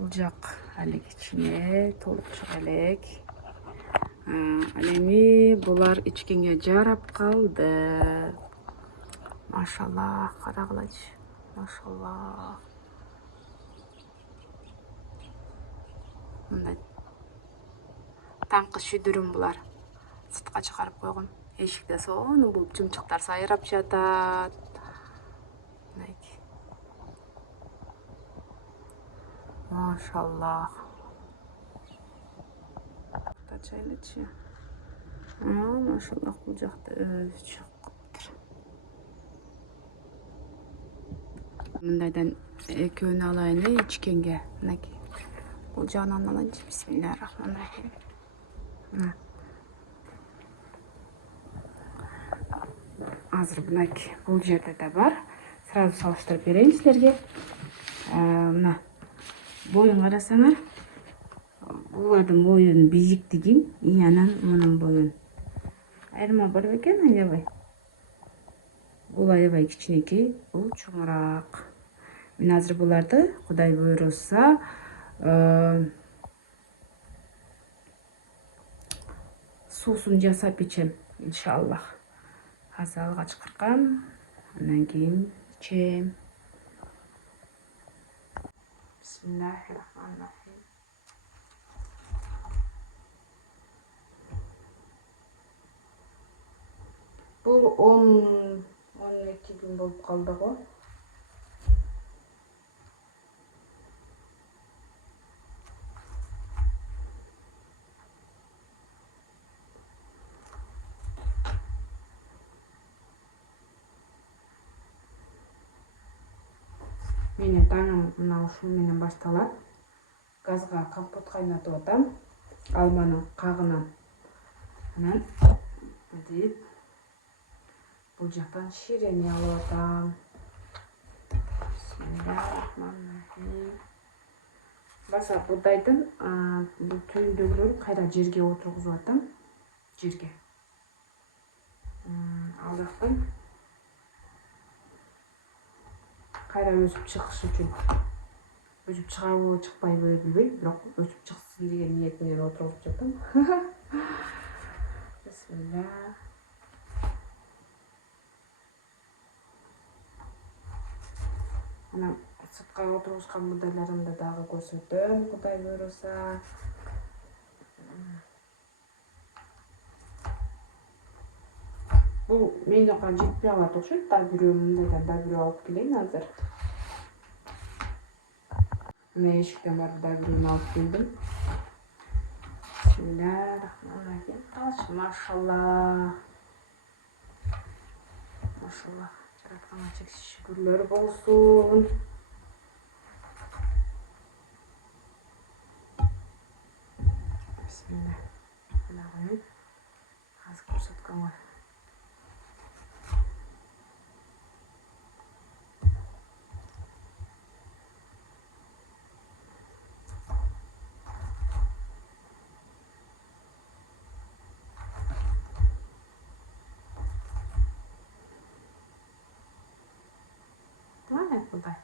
Olacak hale içine tolukçuk elek. Alemi bular içkenge jarap kaldı. Maşallah karagılaç. Maşallah. Bunday. Tаңкы шүдүрүм булар. Сыртка чыгарып койгон. Эшикте сону бул жымчыктар сайрап жатат. Maşallah. Da çaylıçı. Maşallah bu жақта өзі шығыптыр. Мындайдан экөөнү алайын ичкенге. Мынакей. Бул жагынан алайынчы. Бисмиллахиррахманиррахим. Азыр мынакей бул жерде да бар. Сразу салыштырып берейин силерге. Мына боюн карасаңар. Булардын боюнун бийиктиги анан мунун боюн. Айырма бар бекен аябай. Бул аябай кичинекей, бул чоңураак. Мен азыр буларды Кудай буйруса суусун жасап ичем, иншаллах. Азыр алгач кыркам, андан кийин ичем. Бисмиллахиррахманиррахим. Бул 10-12 күн болуп калды го. Менин таңым мына ушул менен башталат. Газга компот кайнатып атам. Алманын кагынан. Анан мынтип бул жактан ширени алып атам. Бисмиллахиррахманиррахим. Баса будайдын бул түйүндөгүлөрүн кайра жерге отургузуп атам. Жерге. Ал жактан кайра өсүп чыгыш үчүн. Өсүп чыгабы, чыкпайбы билбейм, бирок өсүп чыксын деген ниет менен отургузуп жатам. Бисмилlah. Ана сыртка отургузган модельдеринде дагы көрсөтөм, Кудай буйруса. Бул менин ока жетпей калат окшойт, да бирөө мындайдан да бирөө алып келейин азыр. Мына эшиктен барып да бирөөнү алып келдим. Бисмиллахиррахманиррахим. Талчы, машаллах. Машаллах. Жаратканга чексиз шүгүрлөр болсун. Бисмилlah. Мына коюп. Азыр көрсөткөн ғой. Mana bunday.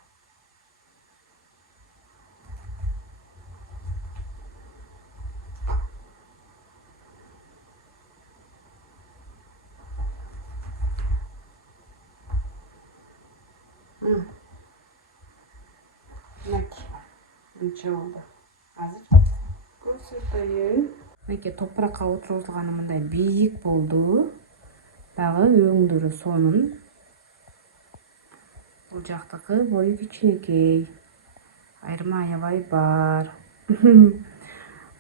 Buncha oldu. Azır көрсөтөйүн. Мынакей топуракка отургузулганы мындай бийик болду. Дагы өңдүрү сонун. Бул жактыкы бою кичинекей. Айырма аябай бар.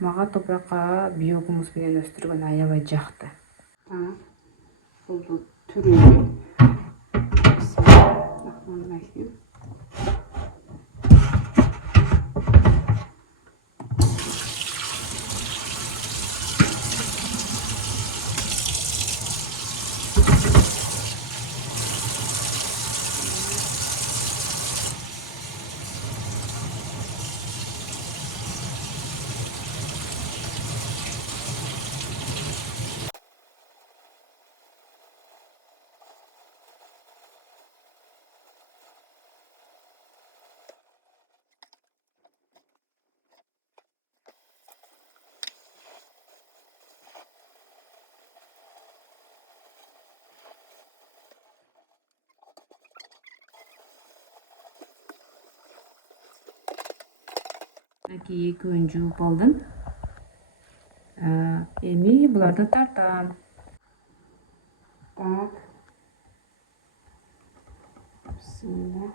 Мага топуракка биогумус менен өстүргөн аябай жакты. Бул түрү. Бисмиллахиррахманиррахим. Мінекей екеуін жуып алдым. Эми бұларды тартам. Так. Bismillah.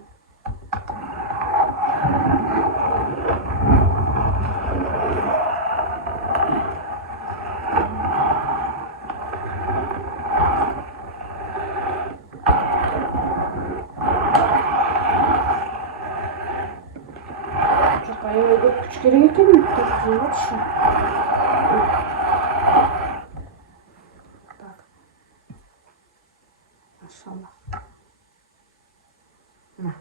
Çok ayağı küçük yere getirdim. Dur, şu. Так. Maşallah. На.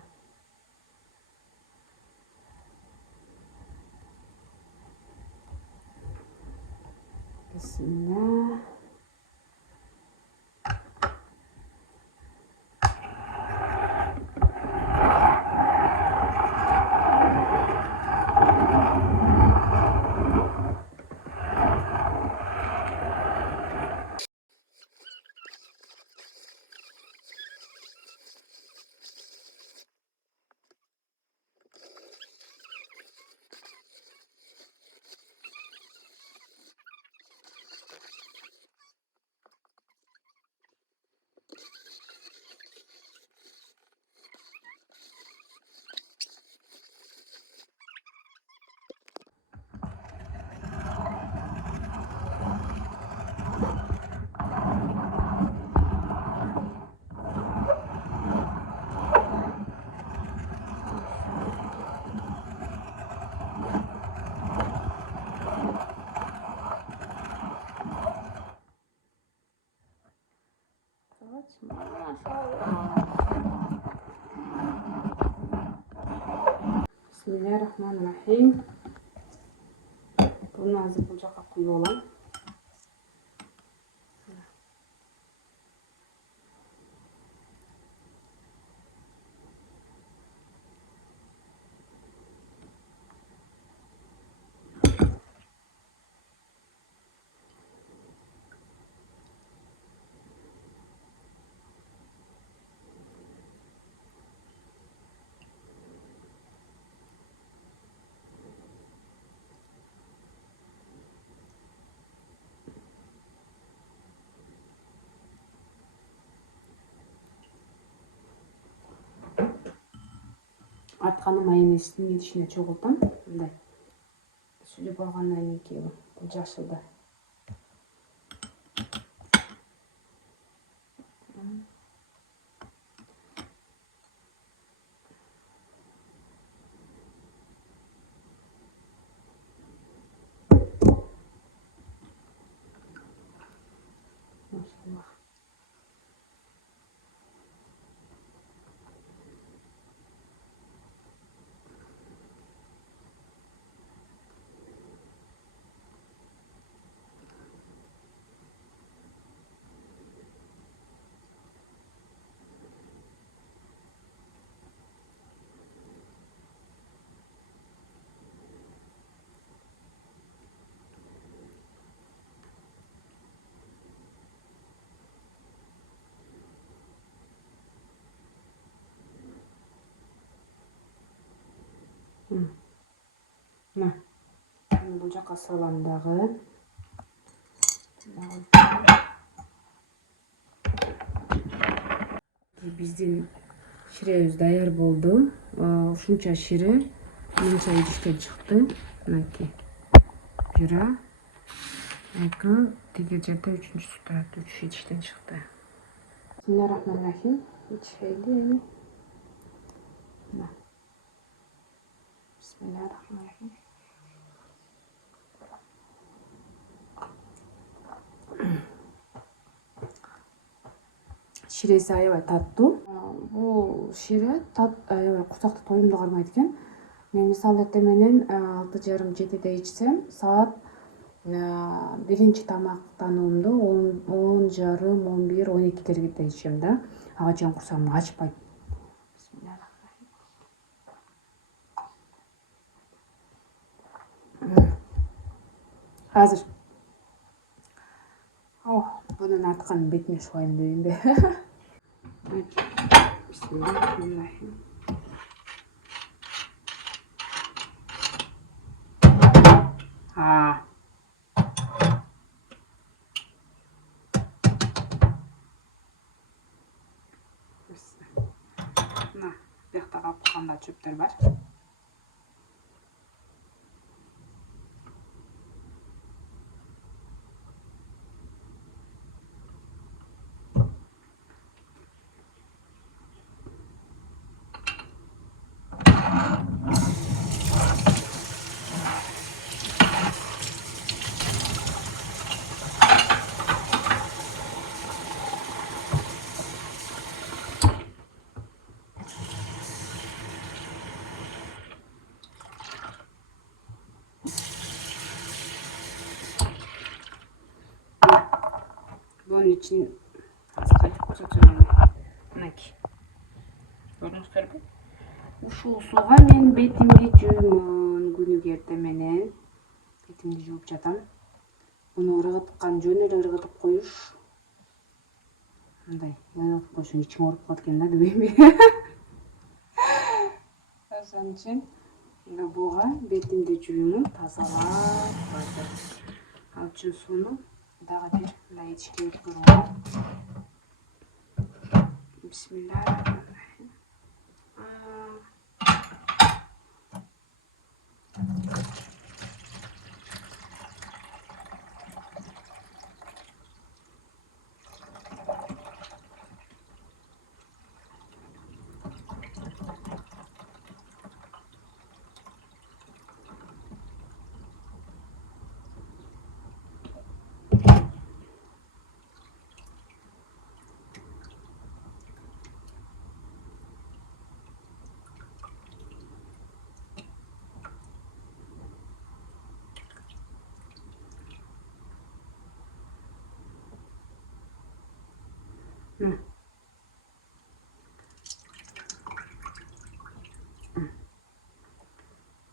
Bismillah. Bismillahirrahmanirrahim. Bunu azıcık bucakla koyuyorum. Артқаны майонездің ішіне чоғылтам. Мындай. Сүйлеп алғаннан кейін бұл жасылды. Maşallah. Nah, бұл жаққа салам дағы. Бізден ширеюз даяр болды. Ушунча шире мынча идиштен чыкты. Мынакей. Бира, эки, тиги жерде үчүнчүсү турат. 3 идиштен чыкты. Бисмиллахиррахманиррахим. Ичейли. Bismillahirrahmanirrahim. Ширесі аябай таттуу. Бул шире аябай курсакты тоюмду кармайт экен. Мен мисалы эртең менен 6:30-7 ичсем, саат 1-чи тамактануумду 10:30, 11-12 ичем да. Ага чейин курсагым ачпайт. Азыр bunun артқанын бетине шуайын дейін бе. Bismillahirrahmanirrahim. çöpler var. Bunun için azıcık kocatıyorum. Naki. Görüyorsunuzlar mı? Ушул сууга мен бетимди жуймун күнүгө эртең менен. Бетимди жууп жатам. Буну ыргыткан жөн эле ыргытып коюш. Мындай, ыргытып коюшун ичиң ооруп калат экен да, дебейби. Ошон үчүн буга бетимди жуймун, тазалап базар. Ал үчүн сууну дагы бир мындай ичке өткөрүп. Бисмиллахиррахманиррахим.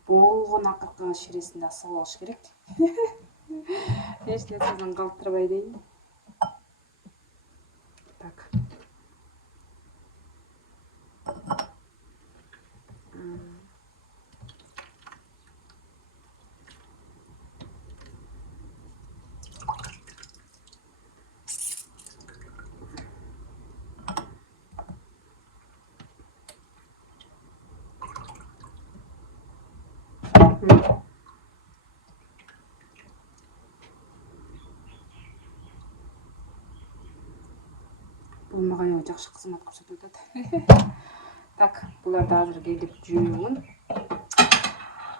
Болгон акыркы ширесин да сылып алыш керек. Эч нерседен калтырбай дейин. Так. Бул мага жакшы кызмат көрсөтүп атат. Так, буларды азыр келип жуймун.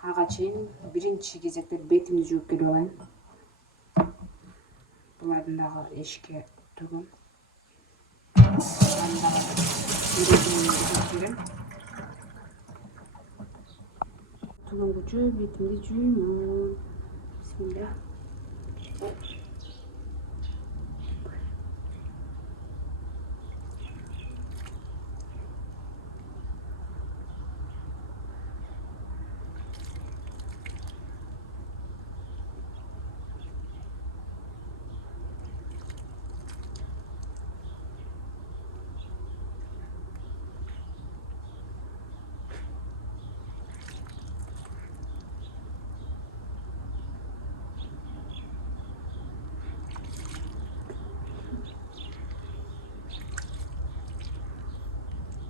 Ага чейин биринчи кезекте бетимди жууп келип алайын. Булардын дагы эшикке төгөм. Төгөнгүчө бетимди жуймун. Бисмилlah.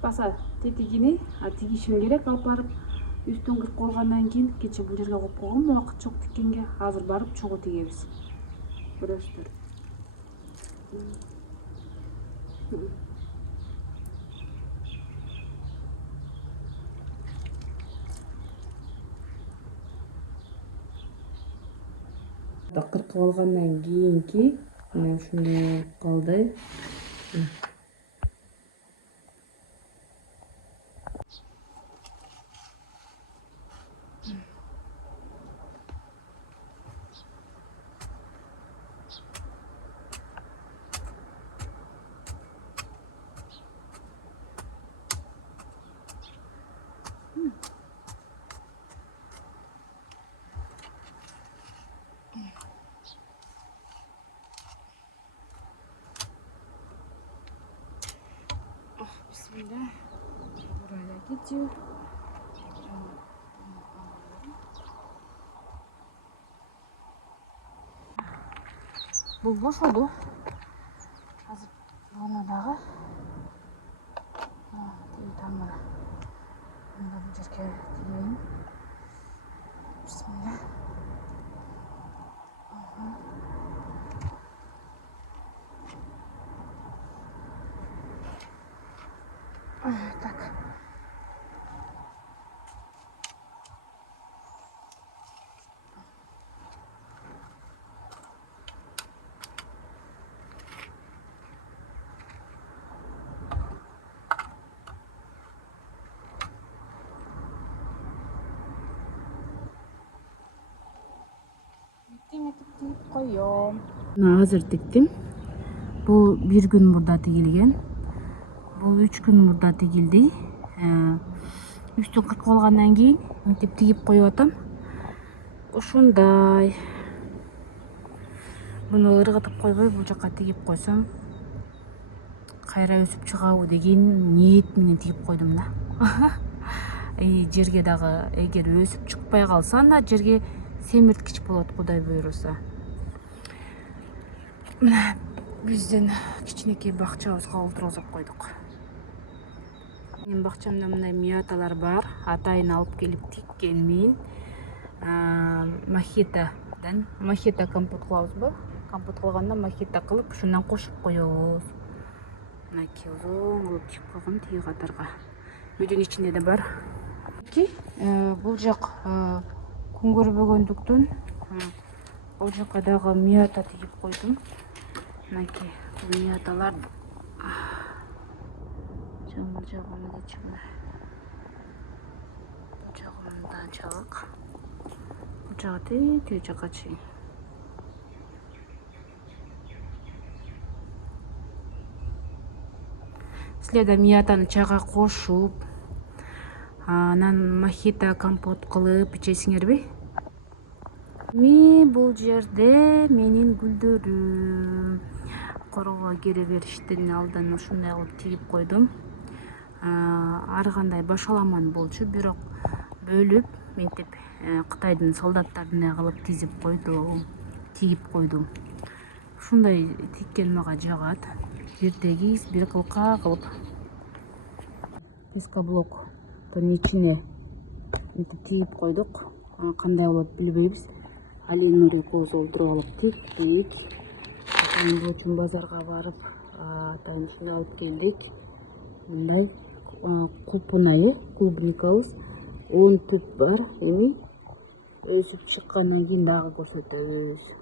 Баса тетигини тигишим керек, алып барып үстүн кырып койгондон кийин кече бул жерге коюп койгом, убакыт жок тиккенге. Азыр барып чогуу тигебиз. Көрөсүздөр. Кыркып алгандан кийинки мына ушундай калды. Bismillah. Buraya gidiyor. Bu boş oldu. Azıcık bunu dağı. Tamam. Bundan дейін. Бисмилля. Так. Тип коём. Азыр тиктим. Бул 1 күн мурда тигилген. Бул 3 күн мурда тигилди. Үстүн кыркып алгандан кийин мынтип тигип коюп атам. Ушундай. Буну ыргытып койбой бул жака тигип койсом кайра өсүп чыгабы деген ниет менен тигип койдум да. Жерге дагы эгер өсүп чыкпай калса, анда жерге семирткич болот, Кудай буйруса. Бизден кичинекей бакчабызга олтургузуп койдук. Менин бакчамда мындай мияталар бар. Атайын алып келип тиккен мен. Мохито компот кылабызбы? Компот кылганда мохито кылып, ушундан кошуп коебуз. Мынакей узун кылып чыгып калган тиги катарга. Үйдүн ичинде да бар. Бул жак күн көрбөгөндүктөн бул жака дагы мията тигип койдум. Мынакей бул мияталар жагымда чыгына. Жагымдан чагак. Бул жагы тиги жака чейин. Силер да миятаны чайга кошуп, анан мохито компот кылып ичесиңерби? Бул жерде менин гүлдөрүм. Корого кире бериштин алдын ушундай кылып тигип койдум. Ар кандай башаламан болчу, бирок бөлүп мынтип Кытайдын солдаттарындай кылып тигип койдум. Ушундай тиккен мага жагат. Бир тегиз, бир кылка кылып. Пескоблоктун ичине мынтип тигип койдук. Кандай болот билбейбиз. Али Нури экөөбүз олтуруп алып тиктик. Бул үчүн базарга барып, атайын ушундай алып келдик. Мындай клубникабыз 10 түп бар. Эми өсүп чыккандан кийин дагы көрсөтөбүз.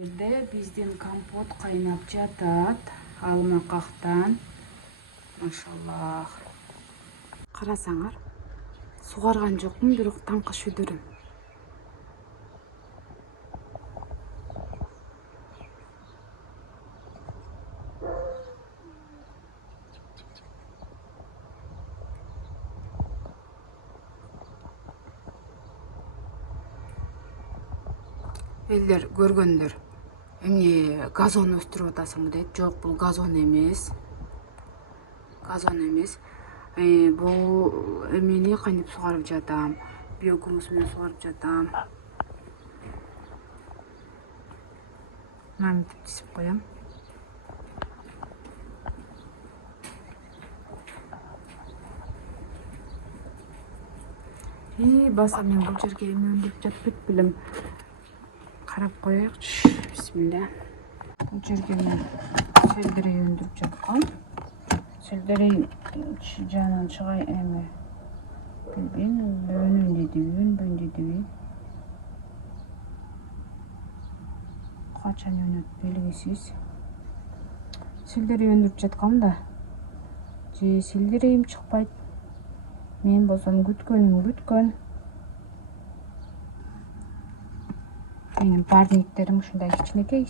Жерде биздин компот кайнап жатат. Алмакактан. Машаллах. Карасаңар, сугарган жокмун, бирок таңкы шүдүрүм. Элдер көргөндөр, эмне газон өстүрүп атасыңбы дейт. Жок, бул газон эмес. Бул эмени кантип сугарып жатам? Биогумус менен сугарып жатам. Мынтип тизип коем. Баса мен бул жерге эме өндүрүп жатпайт белем. Карап коелучу. Бисмилля. Бул жерге мен селдерей өндүрүп жаткам. Селдерей жанын чыгай эме. Билбейм, өнүндү. Качан өнөт белгисиз. Селдерей өндүрүп жаткам да. Же селдерейим чыкпайт. Мен болсом күткөн. Менин парниктерим ушундай кичинекей.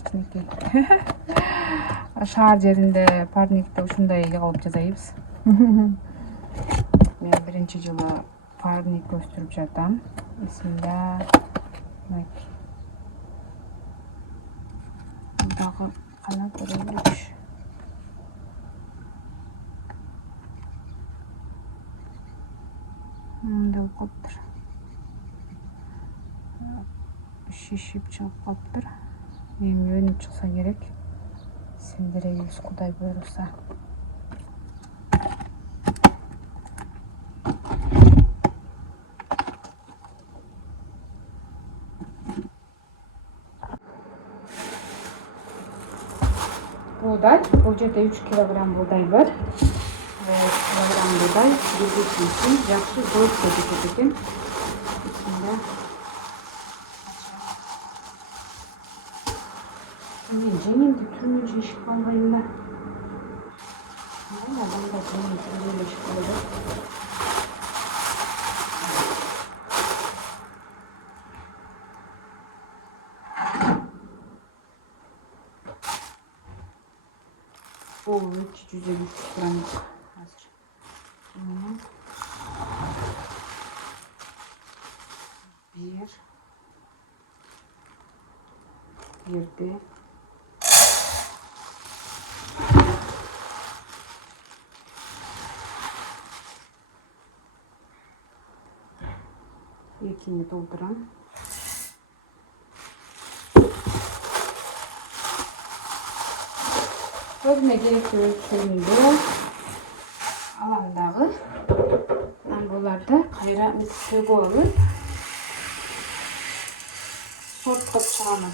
Шаар жеринде парникте ушундай кылып жасайбыз. Мен биринчи жылы парник өстүрүп жатам. Бисмилля. Дагы кана көрөлүчү. Мындай болуп калыптыр. Шишип чыгып калыптыр. Эми өнүп чыкса керек. Селдерейибиз Кудай буйруса. буудай. Бул жерде 3 кг буудай бар. 3 кг буудай, биргеч үчүн жакшы зөөп кетет экен. Ичинде мен жеңимди түнүн жешип калбаймын. Адамдар жеңим жешип калды. Ол 350 грамм азыр. Yerде екини толтурам. Өзүмө керектүү өлчөмдү алам дагы. Буларды кайра төгүп алып сорттоп чыгамын.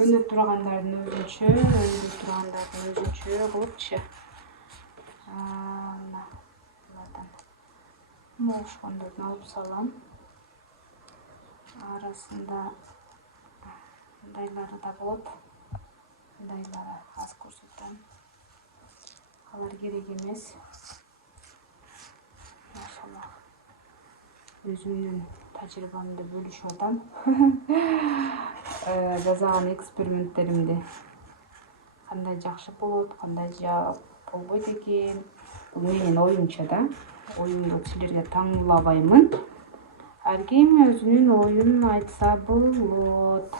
Өнүп тургандардын өзүнчө, өнүп тургандардын өзүнчө кылыпчы. Моошкондордун алып салам. Арасында мындайлары да болот. Мындайлары аз көрсөтөм. Алар керек эмес. Машалла. Өзүмдүн тажрыйбамды бөлүшүп атам. Жасаган эксперименттеримди кандай жакшы болот, кандай болбойт экен. Бул менин оюмча да. Оюмду силерге таңуулабаймын. Ар ким өзүнүн оюн айтса болот.